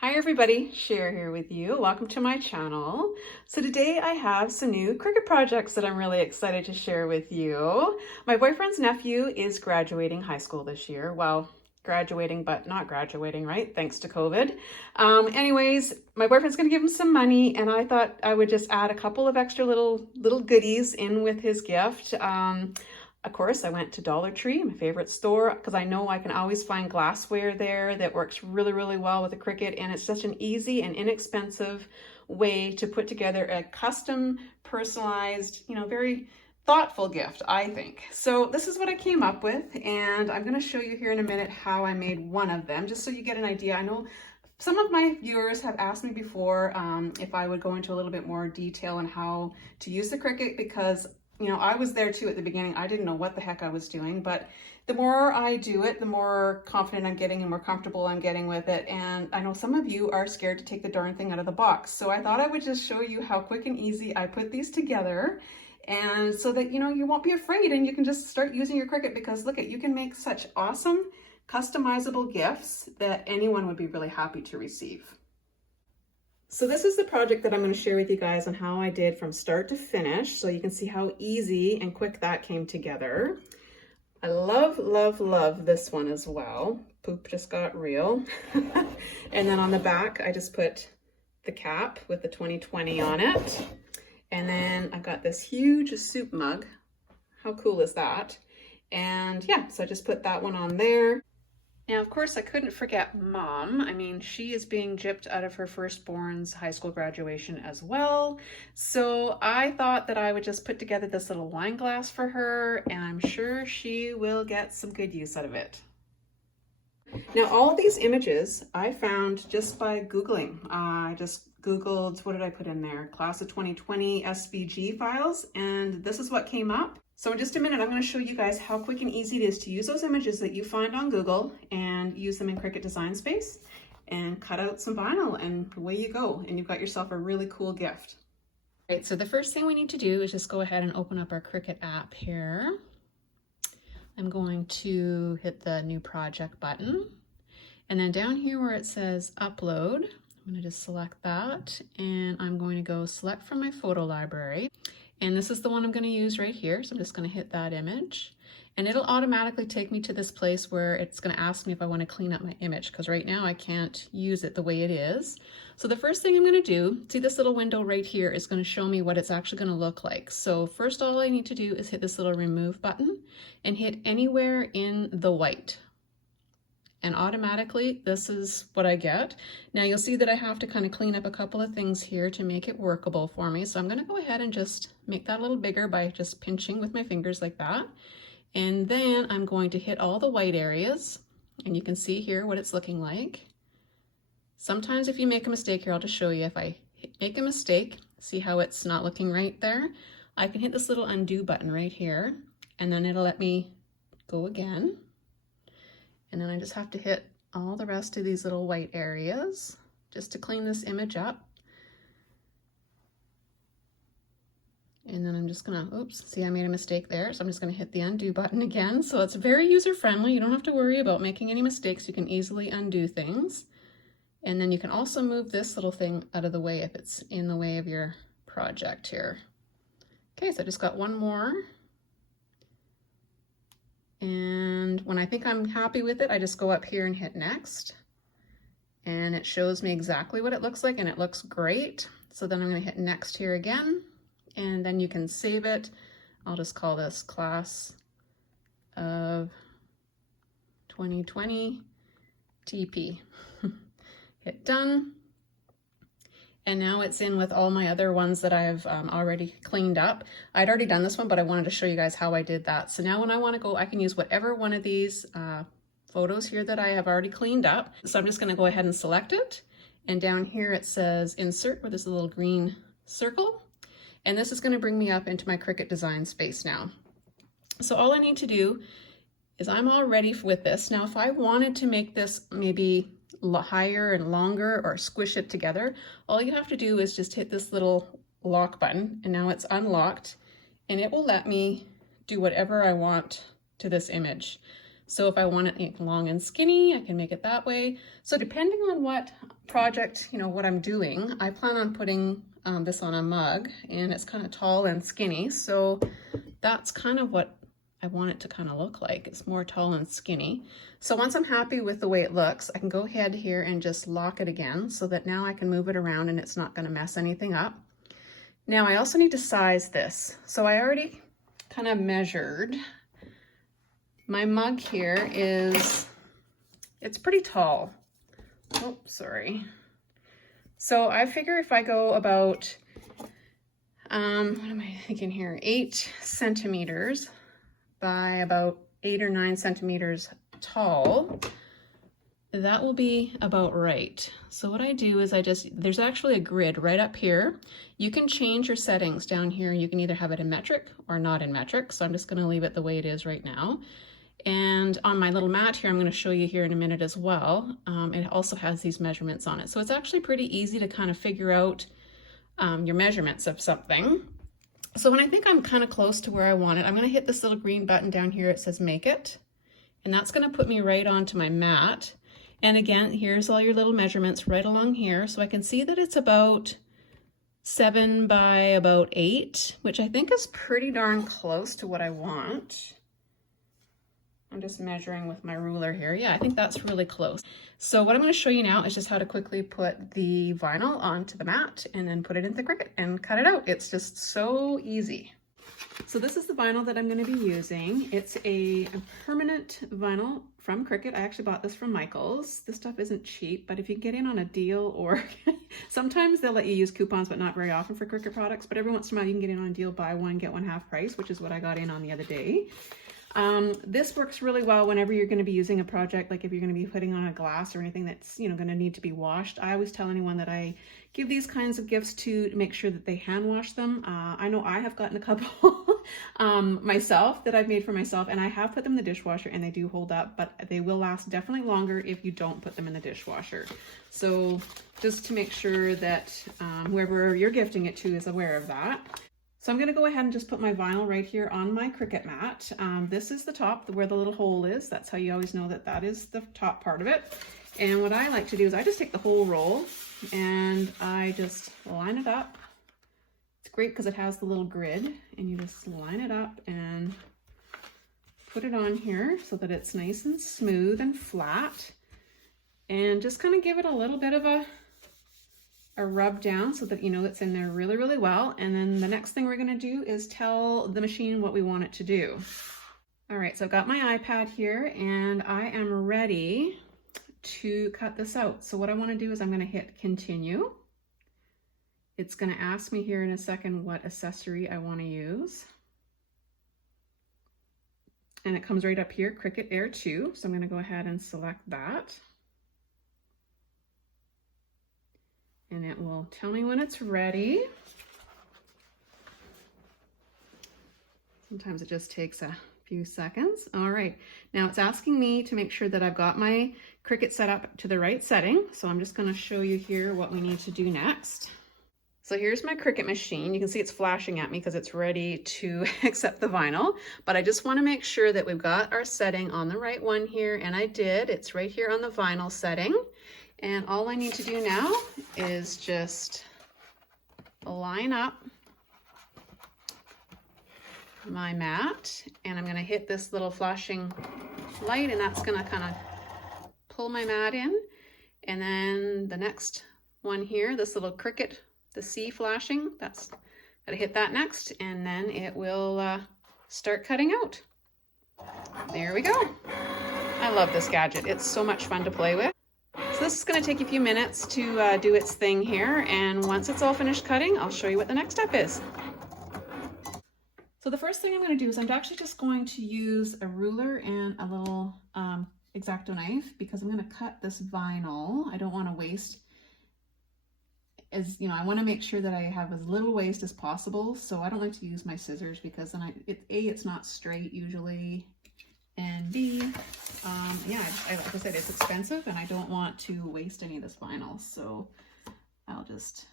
Hi everybody, Sher here with you. Welcome to my channel. So today I have some new Cricut projects that I'm really excited to share with you. My boyfriend's nephew is graduating high school this year. Well, graduating but not graduating, right? Thanks to COVID. Anyways, my boyfriend's gonna give him some money and I thought I would just add a couple of extra little goodies in with his gift. Of course, I went to Dollar Tree, my favorite store, because I know I can always find glassware there that works really, really well with the Cricut, and it's such an easy and inexpensive way to put together a custom, personalized, very thoughtful gift, I think. So this is what I came up with, and I'm going to show you here in a minute how I made one of them, just so you get an idea. I know some of my viewers have asked me before if I would go into a little bit more detail on how to use the Cricut, because I was there too at the beginning. I didn't know what the heck I was doing, but the more I do it, the more confident I'm getting and more comfortable I'm getting with it. And I know some of you are scared to take the darn thing out of the box. So I thought I would just show you how quick and easy I put these together, and so that, you won't be afraid and you can just start using your Cricut, because look you can make such awesome customizable gifts that anyone would be really happy to receive. So this is the project that I'm going to share with you guys on how I did from start to finish, so you can see how easy and quick that came together. I love, love, love this one as well. Poop just got real. And then on the back, I just put the cap with the 2020 on it. And then I've got this huge soup mug. How cool is that? And yeah, so I just put that one on there. Now, of course, I couldn't forget Mom. I mean, she is being gypped out of her firstborn's high school graduation as well. So I thought that I would just put together this little wine glass for her, and I'm sure she will get some good use out of it. Now, all these images I found just by Googling. I just Googled, what did I put in there? Class of 2020 SVG files, and this is what came up. So in just a minute, I'm going to show you guys how quick and easy it is to use those images that you find on Google and use them in Cricut Design Space and cut out some vinyl, and away you go. And you've got yourself a really cool gift. All right, so the first thing we need to do is just go ahead and open up our Cricut app here. I'm going to hit the new project button. And then down here where it says upload, I'm going to just select that, and I'm going to go select from my photo library. And this is the one I'm going to use right here. So I'm just going to hit that image, and it'll automatically take me to this place where it's going to ask me if I want to clean up my image, because right now I can't use it the way it is. So the first thing I'm going to do, see this little window right here is going to show me what it's actually going to look like. So first, all I need to do is hit this little remove button and hit anywhere in the white. And automatically, this is what I get. Now you'll see that I have to kind of clean up a couple of things here to make it workable for me. So I'm going to go ahead and just make that a little bigger by just pinching with my fingers like that. And then I'm going to hit all the white areas, and you can see here what it's looking like. Sometimes if you make a mistake here, I'll just show you. If I make a mistake, see how it's not looking right there? I can hit this little undo button right here, and then it'll let me go again. And then I just have to hit all the rest of these little white areas just to clean this image up. And then I'm just gonna, oops, see I made a mistake there. So I'm just gonna hit the undo button again. So it's very user-friendly. You don't have to worry about making any mistakes. You can easily undo things. And then you can also move this little thing out of the way if it's in the way of your project here. Okay, so I just got one more. And when I think I'm happy with it, I just go up here and hit next. And it shows me exactly what it looks like, and it looks great. So then I'm going to hit next here again, and then you can save it. I'll just call this Class of 2020 TP. Hit done. And now it's in with all my other ones that I've already cleaned up. I'd already done this one, but I wanted to show you guys how I did that. So now when I want to go, I can use whatever one of these photos here that I have already cleaned up. So I'm just going to go ahead and select it. And down here it says insert, where there's a little green circle. And this is going to bring me up into my Cricut Design Space now. So all I need to do is, I'm all ready with this. Now if I wanted to make this maybe higher and longer, or squish it together, all you have to do is just hit this little lock button, and now it's unlocked, and it will let me do whatever I want to this image. So if I want it long and skinny, I can make it that way. So depending on what project, what I'm doing, I plan on putting this on a mug, and it's kind of tall and skinny. So that's kind of what I want it to kind of look like. It's more tall and skinny. So once I'm happy with the way it looks, I can go ahead here and just lock it again so that now I can move it around and it's not going to mess anything up. Now I also need to size this. So I already kind of measured. My mug here it's pretty tall. Oh, sorry. So I figure if I go about, what am I thinking here? 8 centimeters by about 8 or 9 centimeters tall, that will be about right. So what I do is there's actually a grid right up here. You can change your settings down here. You can either have it in metric or not in metric. So I'm just going to leave it the way it is right now. And on my little mat here, I'm going to show you here in a minute as well. It also has these measurements on it. So it's actually pretty easy to kind of figure out your measurements of something. So when I think I'm kind of close to where I want it, I'm going to hit this little green button down here. It says make it. And that's going to put me right onto my mat. And again, here's all your little measurements right along here. So I can see that it's about 7 by about 8, which I think is pretty darn close to what I want. I'm just measuring with my ruler here. Yeah, I think that's really close. So what I'm going to show you now is just how to quickly put the vinyl onto the mat and then put it into the Cricut and cut it out. It's just so easy. So this is the vinyl that I'm going to be using. It's a permanent vinyl from Cricut. I actually bought this from Michael's. This stuff isn't cheap, but if you get in on a deal, or sometimes they'll let you use coupons, but not very often for Cricut products. But every once in a while you can get in on a deal, buy one, get one half price, which is what I got in on the other day. This works really well whenever you're going to be using a project, like if you're going to be putting on a glass or anything that's, going to need to be washed. I always tell anyone that I give these kinds of gifts to make sure that they hand wash them. I know I have gotten a couple myself that I've made for myself, and I have put them in the dishwasher and they do hold up, but they will last definitely longer if you don't put them in the dishwasher. So just to make sure that whoever you're gifting it to is aware of that. So I'm going to go ahead and just put my vinyl right here on my Cricut mat. This is the top where the little hole is. That's how you always know that that is the top part of it. And what I like to do is I just take the whole roll and I just line it up. It's great because it has the little grid, and you just line it up and put it on here so that it's nice and smooth and flat, and just kind of give it a little bit of a rub down so that you know it's in there really, really well. And then the next thing we're going to do is tell the machine what we want it to do. All right, so I've got my iPad here and I am ready to cut this out. So what I want to do is I'm going to hit continue. It's going to ask me here in a second what accessory I want to use. And it comes right up here, Cricut Air 2. So I'm going to go ahead and select that. And it will tell me when it's ready. Sometimes it just takes a few seconds. All right, now it's asking me to make sure that I've got my Cricut set up to the right setting. So I'm just going to show you here what we need to do next. So here's my Cricut machine. You can see it's flashing at me because it's ready to accept the vinyl, but I just want to make sure that we've got our setting on the right one here, and I did. It's right here on the vinyl setting. And all I need to do now is just line up my mat, and I'm going to hit this little flashing light, and that's going to kind of pull my mat in. And then the next one here, this little Cricut, the C flashing, that's got to hit that next, and then it will start cutting out. There we go. I love this gadget. It's so much fun to play with. So this is going to take a few minutes to do its thing here, and once it's all finished cutting, I'll show you what the next step is. So the first thing I'm going to do is I'm actually just going to use a ruler and a little X-Acto knife, because I'm going to cut this vinyl. I don't want to waste, I want to make sure that I have as little waste as possible. So I don't like to use my scissors because then it's not straight usually, and B, like I said, it's expensive and I don't want to waste any of this vinyl. So I'll just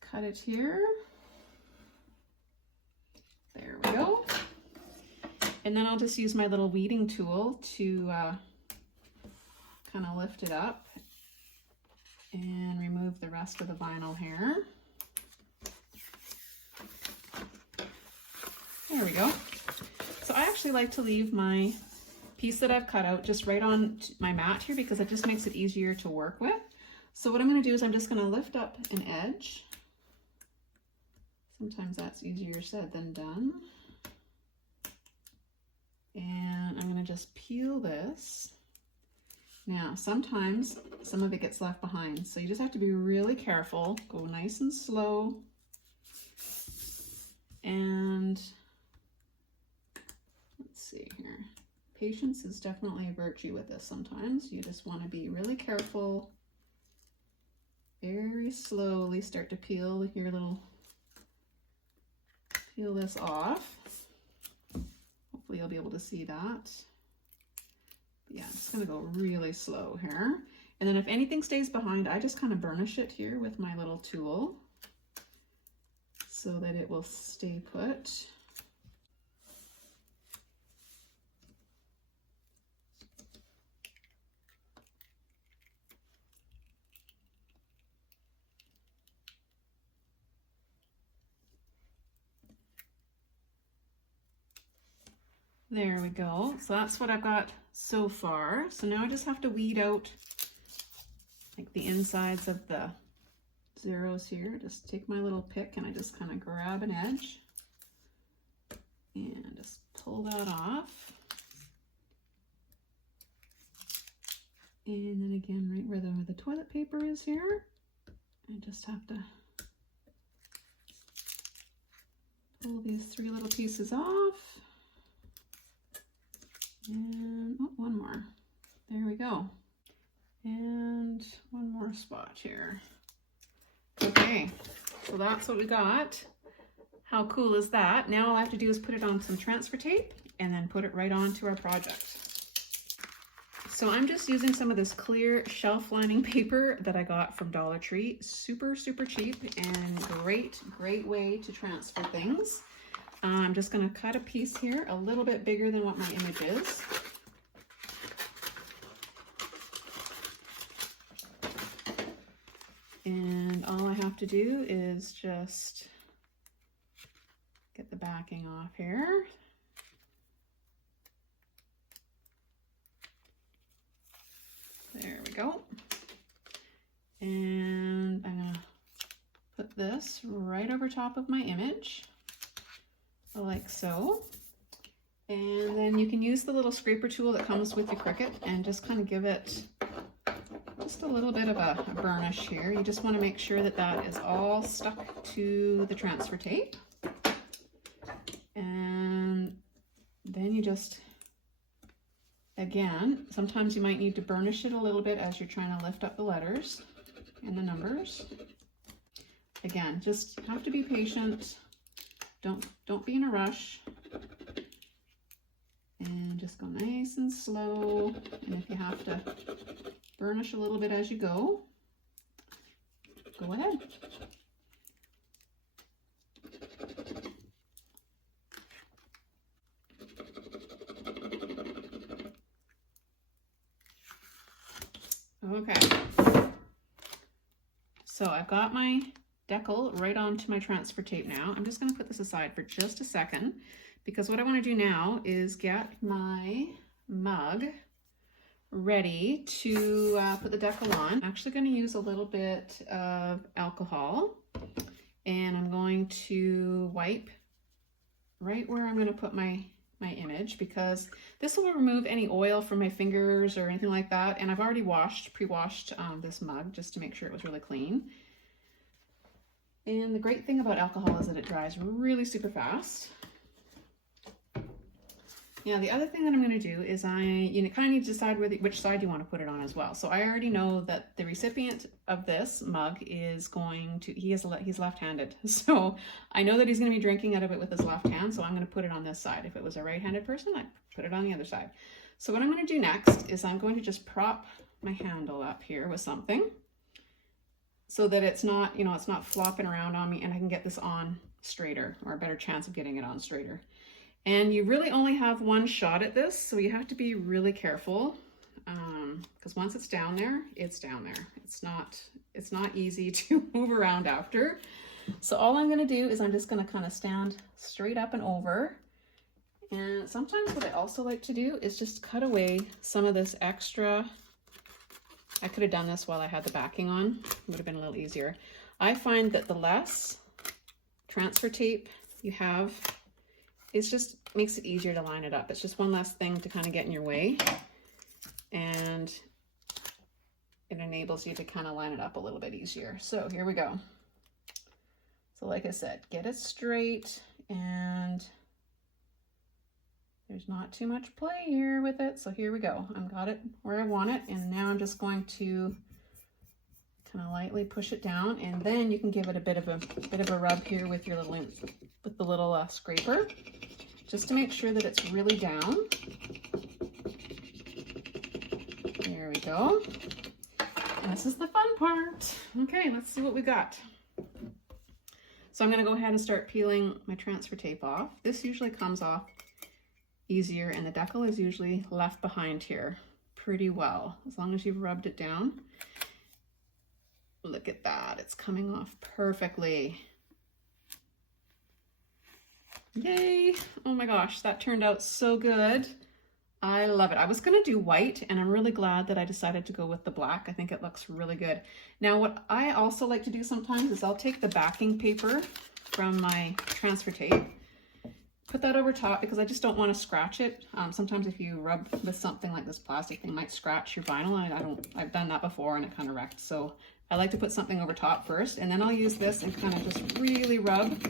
cut it here. There we go. And then I'll just use my little weeding tool to kind of lift it up and remove the rest of the vinyl hair. There we go. So I actually like to leave my piece that I've cut out just right on my mat here because it just makes it easier to work with. So what I'm going to do is I'm just going to lift up an edge. Sometimes that's easier said than done. And I'm going to just peel this. Now, sometimes some of it gets left behind, so you just have to be really careful. Go nice and slow. And let's see here. Patience is definitely a virtue with this sometimes. You just want to be really careful. Very slowly start to peel your little, peel this off. Hopefully you'll be able to see that. Yeah, I'm just gonna go really slow here. And then if anything stays behind, I just kind of burnish it here with my little tool so that it will stay put. There we go. So that's what I've got so far. So now I just have to weed out like the insides of the zeros here. Just take my little pick and I just kind of grab an edge and just pull that off. And then again, right where the toilet paper is here, I just have to pull these three little pieces off. And oh, one more. There we go. And one more spot here. Okay, so that's what we got. How cool is that? Now all I have to do is put it on some transfer tape and then put it right onto our project. So I'm just using some of this clear shelf lining paper that I got from Dollar Tree. Super, super cheap and great way to transfer things. I'm just going to cut a piece here a little bit bigger than what my image is. And all I have to do is just get the backing off here. There we go. And I'm going to put this right over top of my image, like so. And then you can use the little scraper tool that comes with the Cricut and just kind of give it just a little bit of a burnish here. You just want to make sure that that is all stuck to the transfer tape. And then you just, again, sometimes you might need to burnish it a little bit as you're trying to lift up the letters and the numbers. Again, just have to be patient. Don't be in a rush. And just go nice and slow. And if you have to burnish a little bit as you go, go ahead. Okay. So I've got my decal right onto my transfer tape now. I'm just going to put this aside for just a second because what I want to do now is get my mug ready to put the decal on. I'm actually going to use a little bit of alcohol and I'm going to wipe right where I'm going to put my image because this will remove any oil from my fingers or anything like that. And I've already pre-washed this mug just to make sure it was really clean. And the great thing about alcohol is that it dries really super fast. Now the other thing that I'm going to do is you kind of need to decide which side you want to put it on as well. So I already know that the recipient of this mug is going to, he's left-handed. So I know that he's going to be drinking out of it with his left hand. So I'm going to put it on this side. If it was a right-handed person, I'd put it on the other side. So what I'm going to do next is I'm going to just prop my handle up here with something so that it's not, it's not flopping around on me and I can get this on straighter, or a better chance of getting it on straighter. And you really only have one shot at this, so you have to be really careful, because once it's down there, it's down there. It's not easy to move around after. So all I'm gonna do is I'm just gonna kind of stand straight up and over. And sometimes what I also like to do is just cut away some of this extra. I could have done this while I had the backing on. It would have been a little easier. I find that the less transfer tape you have, it just makes it easier to line it up. It's just one less thing to kind of get in your way. And it enables you to kind of line it up a little bit easier. So here we go. So like I said, get it straight, and there's not too much play here with it. So here we go. I've got it where I want it. And now I'm just going to kind of lightly push it down, and then you can give it a bit of a rub here with your little scraper, just to make sure that it's really down. There we go. And this is the fun part. Okay, let's see what we got. So I'm going to go ahead and start peeling my transfer tape off. This usually comes off easier, and the decal is usually left behind here pretty well, as long as you've rubbed it down. Look at that, it's coming off perfectly. Yay! Oh my gosh, that turned out so good. I love it. I was gonna do white, and I'm really glad that I decided to go with the black. I think it looks really good. Now, what I also like to do sometimes is I'll take the backing paper from my transfer tape, put that over top, because I just don't want to scratch it. Sometimes if you rub with something like this plastic thing, might scratch your vinyl, and I've done that before and it kind of wrecked. So I like to put something over top first, and then I'll use this and kind of just really rub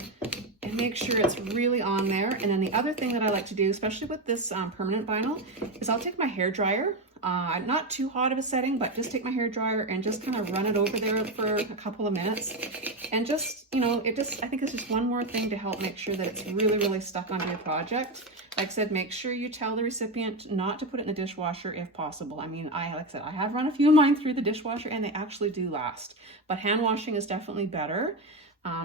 and make sure it's really on there. And then the other thing that I like to do, especially with this permanent vinyl, is I'll take my hair dryer. Not too hot of a setting, but just take my hair dryer and just kind of run it over there for a couple of minutes. And just, you know, I think it's just one more thing to help make sure that it's really, really stuck onto your project. Like I said, make sure you tell the recipient not to put it in the dishwasher if possible. I mean, like I said, I have run a few of mine through the dishwasher and they actually do last. But hand washing is definitely better.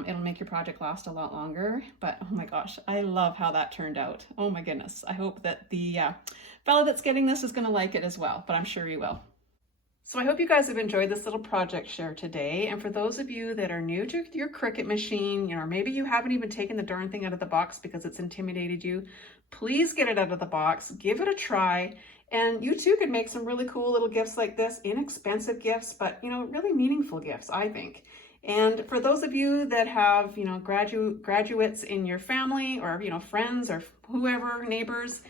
It'll make your project last a lot longer. But oh my gosh, I love how that turned out. Oh my goodness. I hope that the fellow that's getting this is going to like it as well, but I'm sure he will. So I hope you guys have enjoyed this little project share today. And for those of you that are new to your Cricut machine, you know, maybe you haven't even taken the darn thing out of the box because it's intimidated you, please get it out of the box, give it a try. And you too could make some really cool little gifts like this, inexpensive gifts, but, you know, really meaningful gifts, I think. And for those of you that have, you know, graduates in your family, or, you know, friends or whoever, neighbors,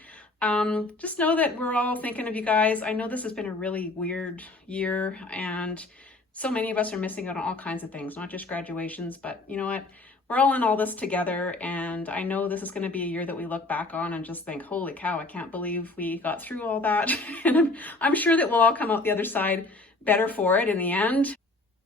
just know that we're all thinking of you guys. I know this has been a really weird year, and so many of us are missing out on all kinds of things, not just graduations, but you know what? We're all in all this together, and I know this is going to be a year that we look back on and just think, holy cow, I can't believe we got through all that. And I'm sure that we'll all come out the other side better for it in the end.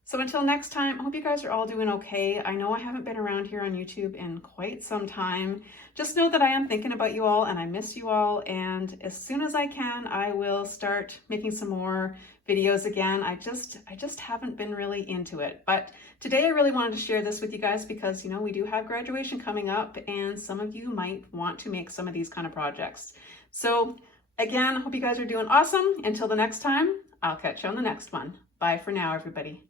So until next time, I hope you guys are all doing okay. I know I haven't been around here on YouTube in quite some time. Just know that I am thinking about you all and I miss you all. And as soon as I can, I will start making some more videos again. I just haven't been really into it. But today I really wanted to share this with you guys because, you know, we do have graduation coming up and some of you might want to make some of these kind of projects. So again, I hope you guys are doing awesome. Until the next time, I'll catch you on the next one. Bye for now, everybody.